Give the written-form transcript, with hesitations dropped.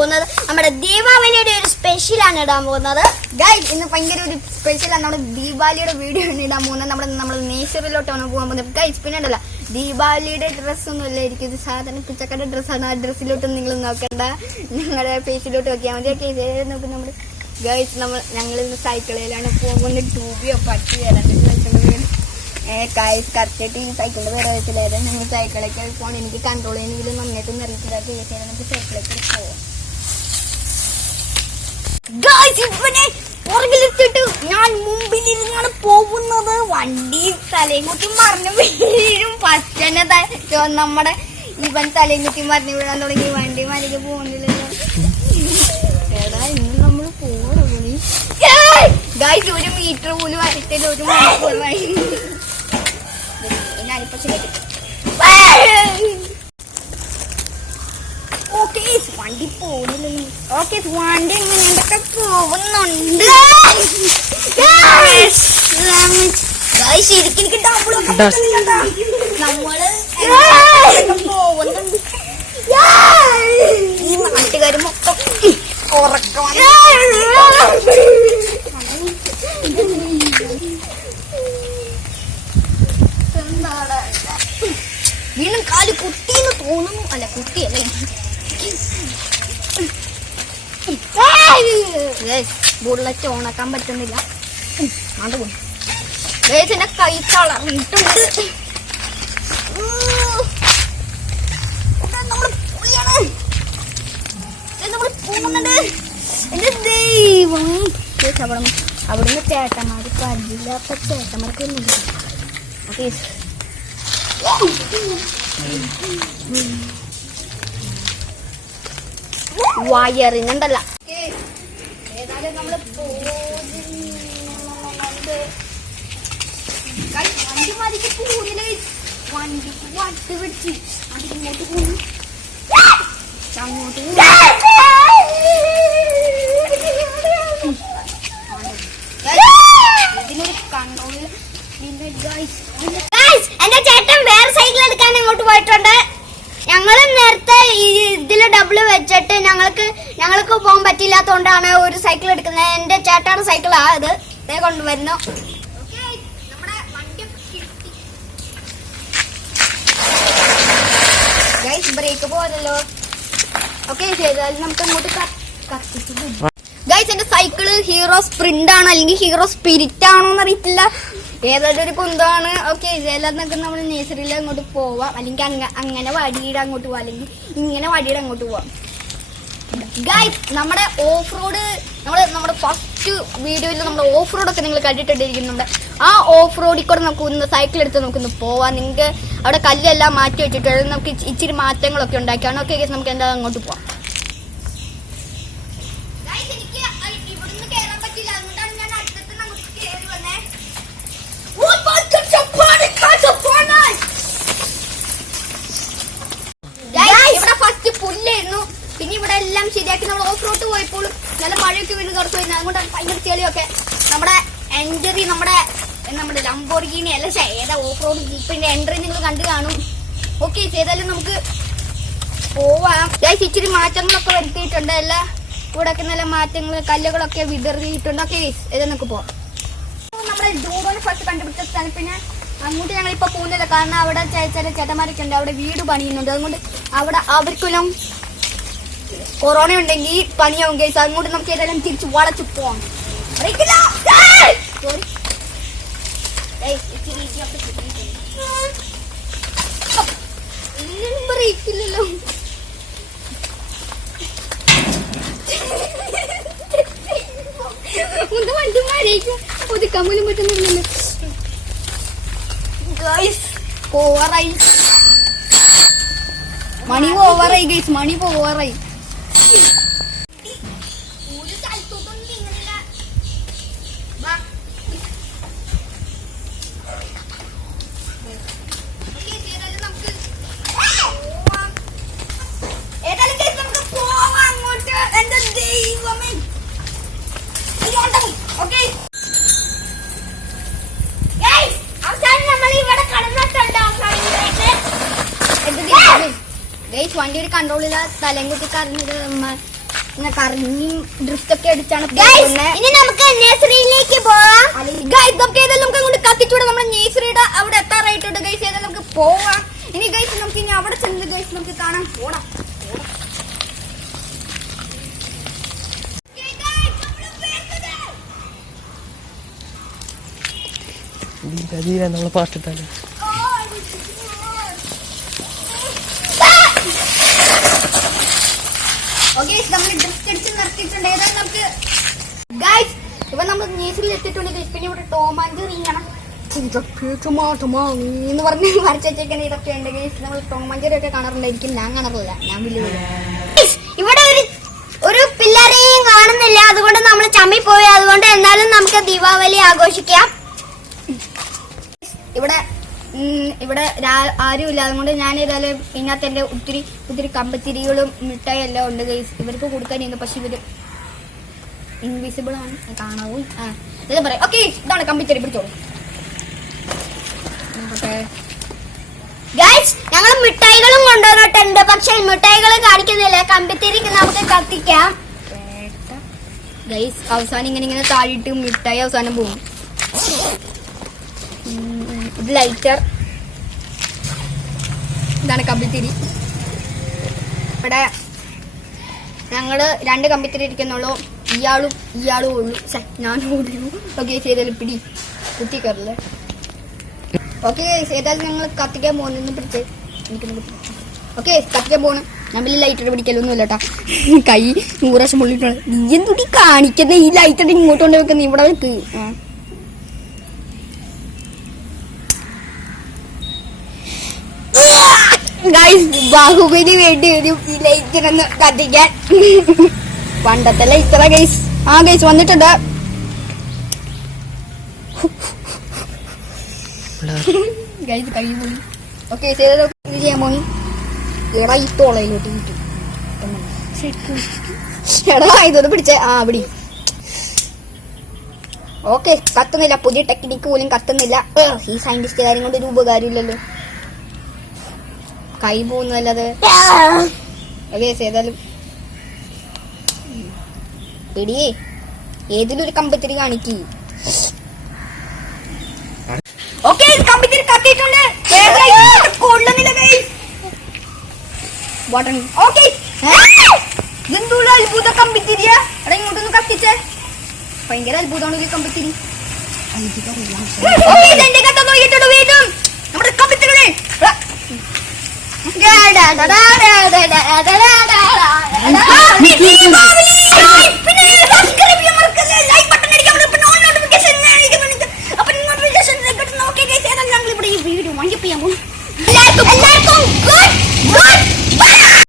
പോകുന്നത് നമ്മുടെ ദീപാവലിയുടെ ഒരു സ്പെഷ്യലാണ് ഇടാൻ പോകുന്നത്. ഗൈസ് ഇന്ന് ഭയങ്കര ഒരു സ്പെഷ്യലാണ്. നമ്മുടെ ദീപാവലിയുടെ വീഡിയോ ആണ് ഇടാൻ പോകുന്നത്. നമ്മൾ നേച്ചറിലോട്ടാണ് പോകാൻ പോകുന്നത്. ഗൈസ് പിന്നെ ഉണ്ടല്ല, ദീപാവലിയുടെ ഡ്രസ്സൊന്നും ഇല്ല, ഇരിക്കും സാധാരണ പിച്ചക്കയുടെ ഡ്രസ്സാണ്. ആ ഡ്രസ്സിലോട്ട് നിങ്ങൾ നോക്കണ്ട, നിങ്ങളുടെ ഫേസിലോട്ട് നോക്കിയാൽ മതി. ഓക്കെ നോക്കും നമ്മൾ. ഗൈസ് ഞങ്ങൾ ഇന്ന് സൈക്കിളിലാണ് പോകുന്നത്. ട്യൂബിയോ പട്ടിയോ ഗൈസ് കറക്റ്റായിട്ട് ഈ സൈക്കിളിന്റെ പേര് അറിയത്തില്ലായിരുന്നു. ഞങ്ങൾ സൈക്കിളൊക്കെ പോകണം. എനിക്ക് കൺട്രോൾ ചെയ്യുന്നെങ്കിലും നന്നായിട്ടൊന്നും അറിയത്തില്ല. നമുക്ക് സൈക്കിളൊക്കെ പോവാം. പുറകിലിട്ടിട്ട് ഞാൻ മുമ്പിലിരുന്നാണ് പോകുന്നത്. വണ്ടി തലയും കുത്തി മറിഞ്ഞു വീഴും. ഫസ്റ്റന്നെ നമ്മുടെ ഇവൻ തലയും കുത്തി മറിഞ്ഞു വീഴാൻ തുടങ്ങി. വണ്ടി മലയ്ക്ക് പോകുന്നില്ലല്ലോ. എടാ ഇന്ന് നമ്മൾ പോകണം. ഗൈസ് 1 മീറ്റർ പോലും വരത്തില്ല, 1 മണിക്കൂർ വഴി. ഞാനിപ്പോ ഓക്കെ വണ്ടി പോകുന്നില്ല. ഓക്കെ വണ്ടി ഇങ്ങനെയൊക്കെ പോകുന്നുണ്ട്. ശരിക്കും നമ്മള് പോകുന്നുണ്ട്. ഈ നാട്ടുകാർ മൊത്തം ഉറക്കമാണ്. വീണ്ടും കാല് കുട്ടിന്ന് തോന്നുന്നു. അല്ല കുട്ടിയല്ലേ, ബുള്ളറ്റ് ഓണാക്കാൻ പറ്റുന്നില്ല. അതുകൊണ്ട് എന്റെ കൈ തളർന്നിട്ടുണ്ട്. നമ്മള് പോകുന്നുണ്ട്. എന്റെ ദൈവം. അവിടുന്ന് ചേട്ടന്മാര് കല്ലില്ലാത്ത ചേട്ടന്മാർക്ക് ഓക്കെ വയറിനുണ്ടല്ല. ഏതായാലും നമ്മള് വണ്ടി മതിക്ക് പോകുന്നില്ല. വണ്ടിക്ക് വട്ട് വെച്ച് അതിങ്ങോട്ട് പോകുന്നു, അങ്ങോട്ട് ഇതിനൊരു കൺട്രോൾ. എന്റെ ചേട്ടൻ വേറെ സൈക്കിൾ എടുക്കാൻ ഇങ്ങോട്ട് പോയിട്ടുണ്ട്. ഞങ്ങള് നേരത്തെ ഇതില് ഡബിള് വെച്ചിട്ട് ഞങ്ങൾക്ക് പോകാൻ പറ്റില്ലാത്തോണ്ടാണ് ഒരു സൈക്കിൾ എടുക്കുന്നത്. എന്റെ ചേട്ടാണ് സൈക്കിളാ ഇത് കൊണ്ടുവരുന്നു. ബ്രേക്ക് പോരല്ലോ. ഓക്കെ നമുക്ക് അങ്ങോട്ട് കത്തിച്ചു. ഗൈസ് എന്റെ സൈക്കിള് ഹീറോ സ്പ്രിന്റ് ആണ് അല്ലെങ്കിൽ ഹീറോ സ്പിരിറ്റ് ആണോന്ന് അറിയത്തില്ല. ഏതായാലും ഒരു കുന്തമാണ്. ഓക്കെ ഇതെല്ലാന്നൊക്കെ നമ്മൾ നേച്ചറിൽ അങ്ങോട്ട് പോവാം. അല്ലെങ്കിൽ അങ്ങനെ വടിയുടെ അങ്ങോട്ട് പോവാം, അല്ലെങ്കിൽ ഇങ്ങനെ വടിയുടെ അങ്ങോട്ട് പോവാം. ഗൈസ് നമ്മുടെ ഓഫ് റോഡ് നമ്മുടെ ഫസ്റ്റ് വീഡിയോയിൽ നമ്മുടെ ഓഫ് റോഡൊക്കെ നിങ്ങൾ കണ്ടിട്ടുണ്ടിരിക്കുന്നുണ്ട്. ആ ഓഫ് റോഡിൽ കൂടെ നമുക്ക് ഒന്ന് സൈക്കിൾ എടുത്ത് നമുക്കൊന്ന് പോവാം. നിങ്ങൾക്ക് അവിടെ കല്ലെല്ലാം മാറ്റി വെച്ചിട്ടുണ്ട്. നമുക്ക് ഇച്ചിരി മാറ്റങ്ങളൊക്കെ ഉണ്ടാക്കിയാണ്. ഓക്കെ ഗൈസ് നമുക്ക് എന്താ അങ്ങോട്ട് പോവാം. ഇവിടെ ഫസ്റ്റ് പുല്ലായിരുന്നു, പിന്നെ ഇവിടെ എല്ലാം ശരിയാക്കി നമ്മൾ ഓഫ് റോഡ് പോയപ്പോഴും നല്ല മഴയൊക്കെ വീണ്ടും തുറച്ചു വരുന്നത്. അതുകൊണ്ട് ഭയങ്കര ചെളിയൊക്കെ നമ്മുടെ എൻട്രി നമ്മുടെ ലംബോർഗിനി അല്ല ഏതാ ഓഫ് റോഡ് ജീപ്പിന്റെ എൻട്രി നിങ്ങൾ കണ്ടു കാണും. ഓക്കെ ഏതായാലും നമുക്ക് പോവാം. ഇച്ചിരി മാറ്റങ്ങളൊക്കെ വരുത്തിയിട്ടുണ്ട്. എല്ലാ ഇവിടെയൊക്കെ നല്ല മാറ്റങ്ങൾ, കല്ലുകളൊക്കെ വിതറിയിട്ടുണ്ട്. ഓക്കെ ഇത് നമുക്ക് പോവാം. നമ്മുടെ ഡൂറോനെ ഫസ്റ്റ് കണ്ടുപിടിച്ച സ്ഥലം. പിന്നെ അങ്ങോട്ട് ഞങ്ങളിപ്പോ പോകുന്നില്ല, കാരണം അവിടെ ചില ചേട്ടന്മാരൊക്കെ ഉണ്ട്, അവിടെ വീട് പണിയുന്നുണ്ട്. അതുകൊണ്ട് അവിടെ അവർക്കെല്ലാം കൊറോണ ഉണ്ടെങ്കിൽ പണിയാവും കേസ്. അങ്ങോട്ട് നമുക്ക് ഏതായാലും തിരിച്ച് വളച്ചു പോവാം. ബ്രേക്കില്ലല്ലോ. വണ്ടി മഴയ്ക്ക് ഒതുക്കാൻ പോലും പറ്റുന്നില്ലല്ലോ. ഓവറായി മണി ഓവറായി ഗൈസ്, മണി ഓവറായി. ഒരു സ്ഥലത്തോട്ടൊന്നും നീങ്ങുന്നില്ല. ഏതായാലും നമുക്ക് പോവാം അങ്ങോട്ട്. എന്റെ ദൈവമേ. ഓക്കെ ഗൈസ് വണ്ടി ഒരു കൺട്രോളില്ല. തലയും കുത്തി കറങ്ങിട്ട് ഇങ്ങനെ കറങ്ങി ഡ്രിഫ്റ്റ് ഒക്കെ അടിച്ചാണ് ഇനി നമുക്ക് നഴ്സറിയിലേക്ക് പോവാം. നമുക്ക് ഏതായാലും നമുക്ക് അങ്ങോട്ട് കത്തിച്ചൂടെ. നമ്മുടെ നഴ്സറിയുടെ അവിടെ എത്താറായിട്ടുണ്ട് ഗൈസ്. ഏതായാലും നമുക്ക് പോവാം. ഇനി ഗൈസ് നമുക്ക് ഇനി അവിടെ ചെന്ന് ഗൈസ് നമുക്ക് കാണാൻ പോടാം. നമ്മളെ പാട്ടിട്ടാണ്. നമ്മൾ ഡ്രിഫ്റ്റ് അടിച്ച് നിർത്തിയിട്ടുണ്ട്. ഏതായാലും നമുക്ക് ഗൈസ് ഇപ്പൊ നമ്മൾ നേഴ്സറിയിൽ എത്തിയിട്ടുണ്ട് ഗൈസ്. പിന്നെ ഇവിടെ ടോം ആൻഡ് ജെറി ഇങ്ങനെ എന്ന് പറഞ്ഞ് വരച്ച് വെച്ചേക്കാൻ ഇതൊക്കെ ഉണ്ട് ഗൈസ്. നമ്മൾ ടോം ആൻഡ് ജെറി ഒക്കെ കാണാറുണ്ടായിരിക്കും. ഞാൻ കാണാറില്ല, ഞാൻ വലിയ ഇവിടെ ഒരു പിള്ളേരെയും കാണുന്നില്ല, അതുകൊണ്ട് നമ്മൾ ചമ്മി പോയി. അതുകൊണ്ട് എന്നാലും നമുക്ക് ദീപാവലി ആഘോഷിക്കാം. ഇവിടെ ആരുമില്ല, അതുകൊണ്ട് ഞാൻ ഏതായാലും ഇതിനകത്ത് എന്റെ ഒത്തിരി കമ്പത്തിരികളും മിഠായി എല്ലാം ഉണ്ട് ഗൈസ്. ഇവർക്ക് കൊടുക്കാനുണ്ട്, പക്ഷെ ഇവര് ഇൻവിസിബിൾ ആണ്, കാണാവും. ഇതാ പറയാം. ഓക്കെ, ഇതാണ് കമ്പിത്തിരി, പിടിച്ചോളൂ. ഞങ്ങൾ മിഠായികളും കൊണ്ടുവന്നിട്ടുണ്ട്, പക്ഷെ മിഠായികൾ കാണിക്കുന്നില്ല. കമ്പിത്തിരി നമുക്ക് കത്തിക്കാം ഗൈസ്. അവസാനം ഇങ്ങനെ താഴിട്ട് മിഠായി അവസാനം പോകും. ഇത് ലൈറ്റർ, ഇതാണ് കമ്പിത്തിരി. ഇവിടെ ഞങ്ങള് 2 കമ്പിത്തിരി ഇരിക്കുന്നുള്ളൂ. ഇയാളും ഉള്ളു, ഞാനും ഉള്ളു. ഓക്കെ, ചെയ്താലും പിടി കുത്തിക്കറില്ലേ. ഓക്കെ, ഏതായാലും ഞങ്ങൾ കത്തിക്കാൻ പോകുന്നു. പിടിച്ചേ, എനിക്കൊന്ന് ഓക്കെ, കത്തിക്കാൻ പോകണം. ഞാൻ വലിയ ലൈറ്റർ പിടിക്കലൊന്നും ഇല്ല കേട്ടാ. കൈ 100 പ്രാവശ്യം പൊള്ളിട്ടാണ്. നീ എന്തുടി കാണിക്കുന്നത്? ഈ ലൈറ്റർ ഇങ്ങോട്ട് കൊണ്ട് വെക്കുന്ന ഇവിടെ വെക്ക്. ബാഹുബലി വേണ്ടി വരും ഈ ലൈറ്റിനൊന്ന് കത്തിക്കാൻ. പണ്ടത്തെ ലൈറ്ററാ ഗൈസ്. ഗൈസ് വന്നിട്ടുണ്ട്. ഗൈസ് കൈ പോയി. ഓക്കെ, ഇത് ചെയ്യാൻ പോയി. എടാ ഈ തോളയിലോട്ട് എടാ ഇതൊന്ന് പിടിച്ചേ. പിടി. ഓക്കെ, കത്തുന്നില്ല. പുതിയ ടെക്നിക്ക് പോലും കത്തുന്നില്ല. ഈ സയന്റിസ്റ്റ് കാര്യം കൊണ്ട് ഒരു ഉപകാരമില്ലല്ലോ. കൈ പോകുന്നല്ലാതെ. ഏതായാലും പിടിയേ, ഏതിലൊരു കമ്പിത്തിരി കാണിക്ക്. ഓക്കെ, കമ്പിത്തിരി കത്തിയിട്ടുണ്ട്. ഇതെന്തൂല അത്ഭുത കമ്പിത്തിരിയാ. എടാ ഇങ്ങോട്ടൊന്ന് കത്തിച്ചേ. ഭയങ്കര അത്ഭുതമാണ് ഈ കമ്പിത്തിരി. നമ്മുടെ കമ്പിത്തിരി വീഡിയോ